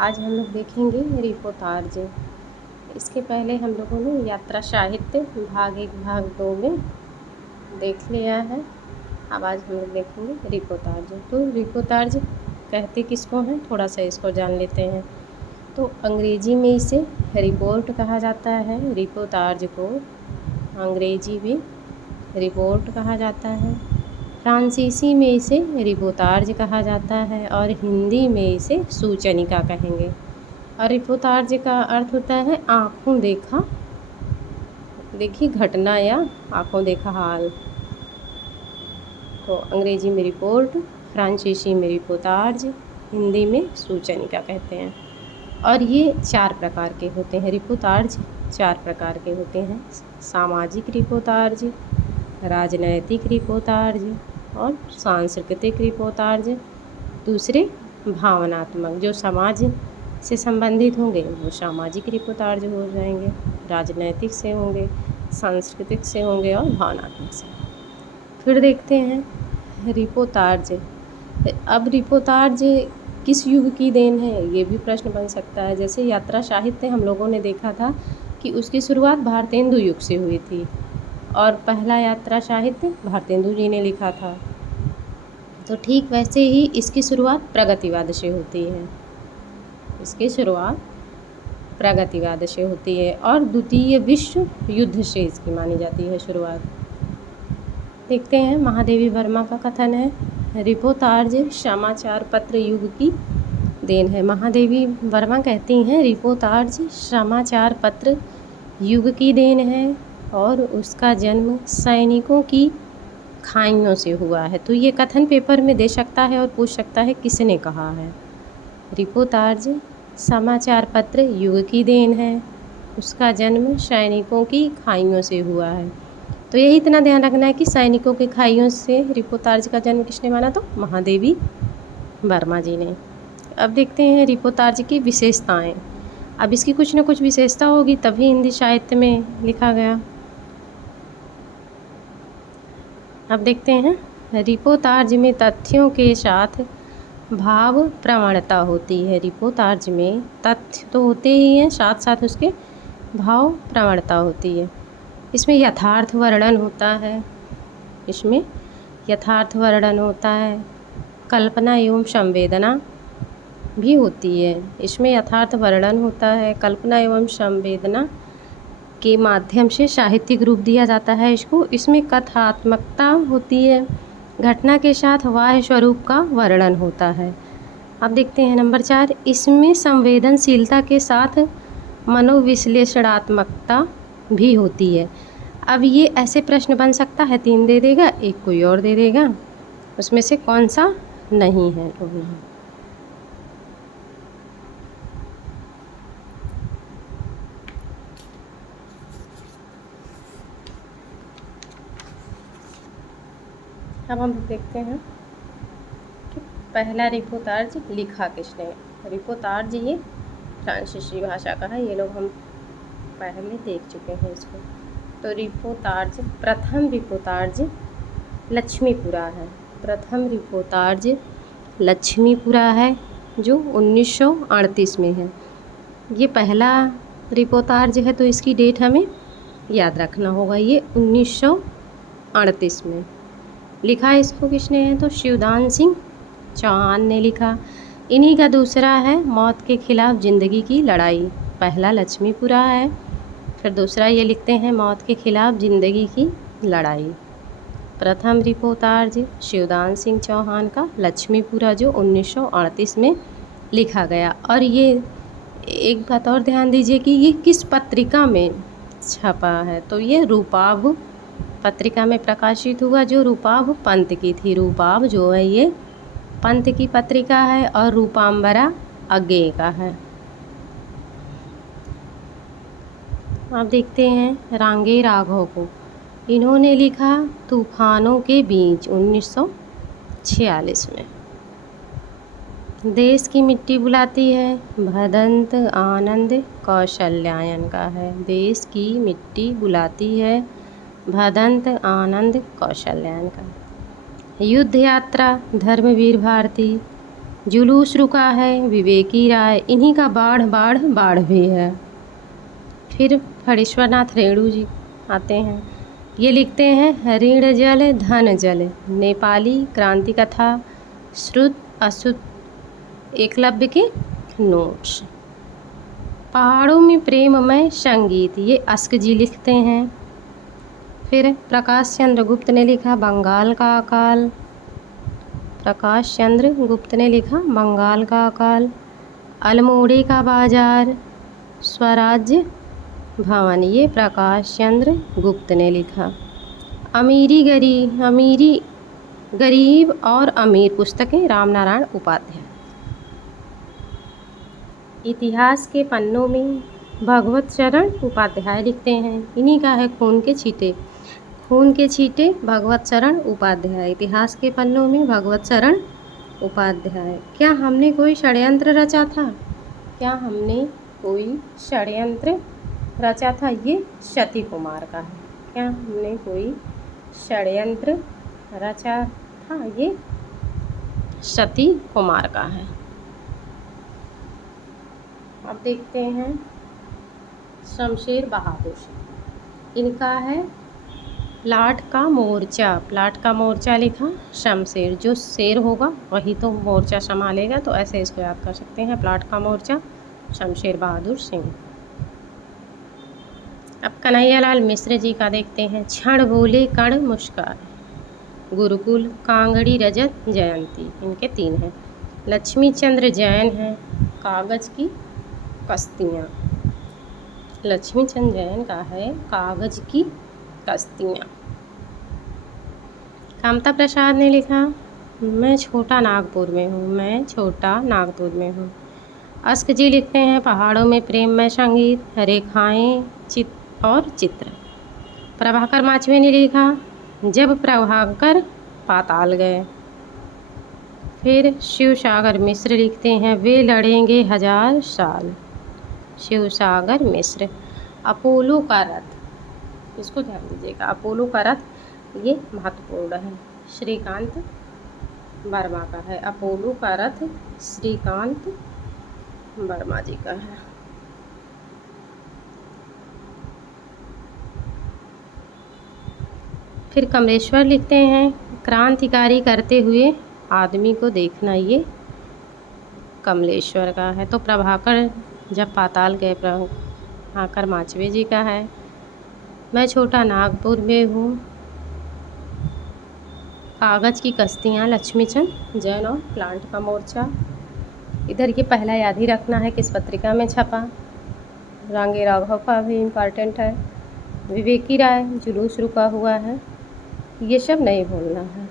आज हम लोग देखेंगे रिपोर्टाज। इसके पहले हम लोगों ने यात्रा साहित्य भाग 1 भाग 2 में देख लिया है। अब आज हम लोग देखेंगे रिपोर्टाज। तो रिपोर्टाज कहते किसको हैं, थोड़ा सा इसको जान लेते हैं। तो अंग्रेजी में इसे रिपोर्ट कहा जाता है। रिपोर्टाज को अंग्रेजी में रिपोर्ट कहा जाता है। फ्रांसीसी में इसे रिपोर्टाज कहा जाता है और हिंदी में इसे सूचनिका कहेंगे। और रिपोर्टाज का अर्थ होता है आँखों देखी घटना या आँखों देखा हाल। तो अंग्रेजी में रिपोर्ट, फ्रांसीसी में रिपोर्टाज, हिंदी में सूचनिका कहते हैं। और ये 4 प्रकार के होते हैं। रिपोर्टाज 4 प्रकार के होते हैं। सामाजिक रिपोर्टाज, राजनैतिक रिपोर्टाज और सांस्कृतिक रिपोर्टाज। दूसरे भावनात्मक, जो समाज से संबंधित होंगे वो सामाजिक रिपोर्टाज हो जाएंगे, राजनैतिक से होंगे, सांस्कृतिक से होंगे और भावनात्मक से। फिर देखते हैं रिपोर्टाज। अब रिपोर्टाज किस युग की देन है, ये भी प्रश्न बन सकता है। जैसे यात्रा साहित्य हम लोगों ने देखा था कि उसकी शुरुआत भारतेंदु युग से हुई थी और पहला यात्रा साहित्य भारतेंदु जी ने लिखा था। तो ठीक वैसे ही इसकी शुरुआत प्रगतिवाद से होती है। इसकी शुरुआत प्रगतिवाद से होती है और द्वितीय विश्व युद्ध से इसकी मानी जाती है शुरुआत। देखते हैं, महादेवी वर्मा का कथन है रिपोर्टाज समाचार पत्र युग की देन है। महादेवी वर्मा कहती हैं रिपोर्टाज समाचार पत्र युग की देन है और उसका जन्म सैनिकों की खाइयों से हुआ है। तो ये कथन पेपर में दे सकता है और पूछ सकता है किसने कहा है। रिपोर्टाज समाचार पत्र युग की देन है, उसका जन्म सैनिकों की खाइयों से हुआ है। तो यही इतना ध्यान रखना है कि सैनिकों की खाइयों से रिपोर्टाज का जन्म किसने माना, तो महादेवी वर्मा जी ने। अब देखते हैं रिपोर्टाज की विशेषताएं। अब इसकी कुछ न कुछ विशेषता होगी तभी हिंदी साहित्य में लिखा गया। अब देखते हैं, रिपोर्टाज में तथ्यों के साथ भाव प्रवणता होती है। रिपोर्टाज में तथ्य तो होते ही हैं, साथ साथ उसके भाव प्रवणता होती है। इसमें यथार्थ वर्णन होता है, इसमें यथार्थ वर्णन होता है, कल्पना एवं संवेदना भी होती है। इसमें यथार्थ वर्णन होता है, कल्पना एवं संवेदना के माध्यम से साहित्यिक रूप दिया जाता है इसको। इसमें कथात्मकता होती है, घटना के साथ बाह्य स्वरूप का वर्णन होता है। अब देखते हैं नंबर 4, इसमें संवेदनशीलता के साथ मनोविश्लेषणात्मकता भी होती है। अब ये ऐसे प्रश्न बन सकता है, 3 दे देगा, एक कोई और दे देगा, उसमें से कौन सा नहीं है। अब हम देखते हैं कि पहला रिपोर्टाज लिखा किसने। रिपोर्टाज ये फ्रांसीसी भाषा का है, ये लोग हम पहले देख चुके हैं इसको। तो रिपोर्टाज, प्रथम रिपोर्टाज लक्ष्मीपुरा है। प्रथम रिपोर्टाज लक्ष्मीपुरा है जो 1938 में है। ये पहला रिपोर्टाज है तो इसकी डेट हमें याद रखना होगा, ये 1938 में लिखा। इसको किसने है, तो शिवदान सिंह चौहान ने लिखा। इन्हीं का दूसरा है मौत के खिलाफ ज़िंदगी की लड़ाई। पहला लक्ष्मीपुरा है, फिर दूसरा ये लिखते हैं मौत के खिलाफ ज़िंदगी की लड़ाई। प्रथम रिपोर्टाज शिवदान सिंह चौहान का लक्ष्मीपुरा जो 1938 में लिखा गया। और ये एक बात और ध्यान दीजिए कि ये किस पत्रिका में छपा है, तो ये रूपाभ पत्रिका में प्रकाशित हुआ, जो रूपाभ पंत की थी। रूपाभ जो है ये पंत की पत्रिका है और रूपाम्बरा अज्ञेय का है। अब देखते हैं रांगे राघव को। इन्होंने लिखा तूफानों के बीच 1946 में। देश की मिट्टी बुलाती है भदंत आनंद कौशल्यायन का है। देश की मिट्टी बुलाती है भदंत आनंद कौशल्यायन का। युद्ध यात्रा धर्मवीर भारती जुलूस रुका है, विवेकी राय, इन्हीं का बाढ़ बाढ़ बाढ़ भी है। फिर फणीश्वरनाथ रेणु जी आते हैं, ये लिखते हैं ऋण जल धन जल, नेपाली क्रांति कथा, श्रुत अश्रुत, एकलव्य के नोट्स। पहाड़ों में प्रेममय संगीत, ये अस्क जी लिखते हैं। फिर प्रकाश चंद्र गुप्त ने लिखा बंगाल का अकाल, प्रकाश चंद्र गुप्त ने लिखा बंगाल का अकाल। अल्मोड़े का बाजार, स्वराज्य भवन, ये प्रकाश चंद्र गुप्त ने लिखा। अमीरी गरीब और अमीर पुस्तकें रामनारायण उपाध्याय। इतिहास के पन्नों में भगवत शरण उपाध्याय लिखते हैं, इन्हीं का है खून के छींटे। खून के छींटे भगवत शरण उपाध्याय। इतिहास के पन्नों में भगवत शरण उपाध्याय। क्या हमने कोई षड्यंत्र रचा था? क्या हमने कोई षड्यंत्र रचा था, ये सती कुमार का है। क्या हमने कोई षड्यंत्र रचा था, ये सती कुमार का है। अब देखते हैं शमशेर बहादुर, इनका है प्लाट का मोर्चा। प्लाट का मोर्चा लिखा शमशेर, जो शेर होगा वही तो मोर्चा संभालेगा, तो ऐसे इसको याद कर सकते हैं, प्लाट का मोर्चा शमशेर बहादुर सिंह। अब कन्हैयालाल मिश्र जी का देखते हैं, क्षण बोले कण मुस्कान, गुरुकुल, कांगड़ी, रजत जयंती, इनके 3 हैं। लक्ष्मी चंद्र जैन हैं, कागज की कश्तियाँ। लक्ष्मी चंद्र जैन का है कागज की कश्तियाँ। कामता प्रसाद ने लिखा मैं छोटा नागपुर में हूँ, मैं छोटा नागपुर में हूँ। अस्क जी लिखते हैं पहाड़ों में प्रेम में संगीत, रेखाएं और चित्र। प्रभाकर माचवे ने लिखा जब प्रभाकर पाताल गए। फिर शिवसागर मिश्र लिखते हैं वे लड़ेंगे 1000 साल। शिवसागर मिश्र। अपोलो का रथ, इसको ध्यान दीजिएगा, अपोलो का रथ ये महत्वपूर्ण है, श्रीकांत वर्मा का है। अपोलो का रथ श्रीकांत वर्मा जी का है। फिर कमलेश्वर लिखते हैं क्रांतिकारी करते हुए आदमी को देखना, ये कमलेश्वर का है। तो प्रभाकर जब पाताल गए, प्रभाकर माचवे जी का है। मैं छोटा नागपुर में हूँ, कागज़ की कश्तियाँ लक्ष्मीचंद जैन और प्लांट का मोर्चा। इधर ये पहला याद ही रखना है किस पत्रिका में छपा। रांगे राघव का भी इम्पॉर्टेंट है। विवेकी राय जुलूस रुका हुआ है, ये सब नहीं भूलना है।